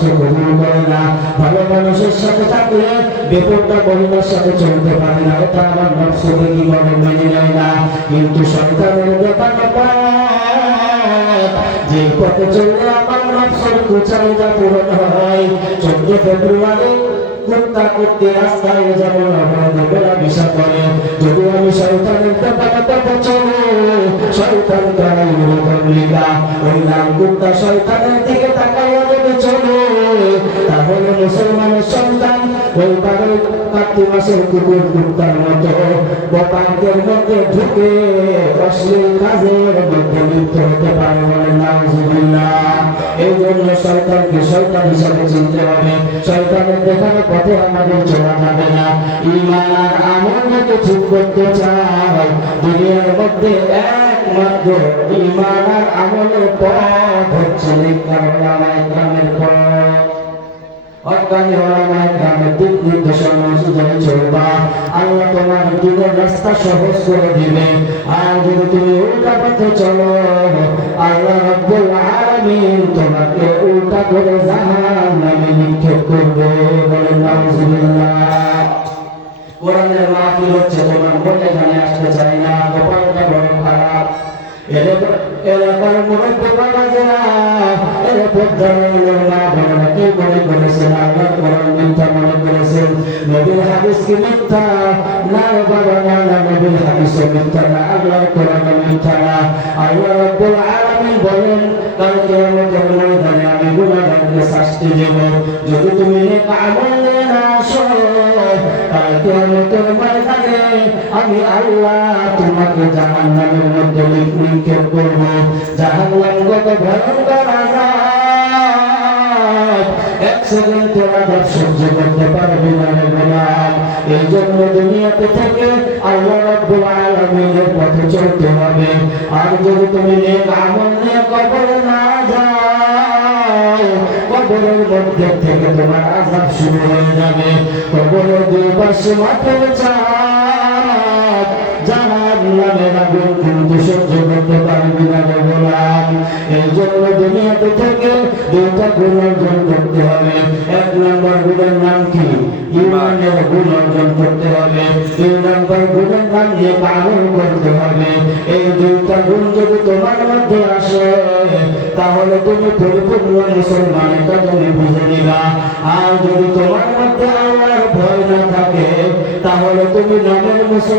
সে কবুল করে না। ভালো মানুষের সাথে থাকলে বেপরোয়া মহিলার সাথে চলতে পারে না, এটা আমার নফসকে কি বলে মেনে নেয় না। কিন্তু শয়তানের ব্যাপার যে পথে চললে আমার নফসের চাহিদা পূরণ হয়। 14 ফেব্রুয়ারি কুত্তা করতে রাস্তায় যাবো আমাদের বেলা বিষা করে, যদি আমি শয়তানের ব্যাপারে পথে চলো শয়তান তারাই লিখা ওই নাম কুত্তা শয়তানের দিকে তাকাইয়া যদি চলো, তাহলে মুসলমানের সন্তান ওই কার্তিক মাসের কুকুর কুত্তার মতো বপাঙ্কের মধ্যে ঢুকে অশ্লীল কাজের মধ্যে লিপ্ত হতে পারে। বলে নাউজুবিল্লাহ। এই জন্য শয়তানকে শয়তান হিসাবে চিনতে হবে। শয়তানের দেখানো পথে আমাদের চলা যাবে না। ঈমান আর আমলকে ঠিক করতে চাই, দুনিয়ার মধ্যে একমাত্র ঈমান আর আমলের পথ হচ্ছে নেককার ওলামায়ে কেরামের পথ। দিক নির্দেশনা অনুযায়ী চলবা, আল্লাহ তোমার দিনের রাস্তা সহজ করে দিবে। আর যদি তুমি উল্টা পথে চলো, আল্লাহ রাব্বুল আলামিন তোমাকে উল্টা করে জাহান্নামে নিক্ষেপ করবে। বলেন নাউজুবিল্লাহ। কোরআনের মাহফিল হচ্ছে, তোমার মনে এখানে আসতে চাই না, কপালটা বড় খারাপ। এলাকার মুরব্বী বাবাজেরা এর পদ্মা কে মনে করেছেন আল্লাহর কোরআন মিথ্যা মনে করেছেন, নবীর হাদিস কি মিথ্যা? না বাবা না, নবীর হাদিস মিথ্যা না, আল্লাহর কোরআন মিথ্যা না। আল্লাহ রাব্বুল আলামিন বলেন কাল কিয়ামতের ময়দানে আমি গুনাহগারকে শাস্তি দেব যদি তুমি নেক আমল নিয়ে না আসো। কাল কিয়ামতের ময়দানে আমি আল্লাহ তোমাকে জাহান্নামের মধ্যে নিক্ষেপ করব। জাহান্নাম কত ভয়ঙ্কর আযাব, এক সেকেন্ড আযাব সহ্য করতে পারবে না রে গোলাম। এই জন্য দুনিয়াতে থেকে আল্লাহ রাব্বুল আলামিনের পথে চলতে হবে। আর যদি তুমি নেক আমল নিয়ে কবরে না যাও, কবরের মধ্যে থেকে তোমার আযাব শুরু হয়ে যাবে। কবরের দুই পাশে মাথার চাপ, জাহান্নামের আগুন কিন্তু সহ্য করতে পারবি না রে গোলাম। এই জন্য দুনিয়াতে থেকে দুইটা গুণ অর্জন করতে হবে। এক নম্বর গুণের নাম কি? ঈমানের গুণ অর্জন করতে হবে। 2 নম্বর গুণের নাম নিয়ে আমল করতে হবে। এই দুইটা গুণ যদি তোমার মধ্যে আসে, তাহলে তুমি পরিপূর্ণ মুসলমান, এটা তুমি বুঝে নিবা। আর যদি তোমার মধ্যে আল্লাহর ভয় না থাকে, তাহলে তুমি নামের মুসলমান।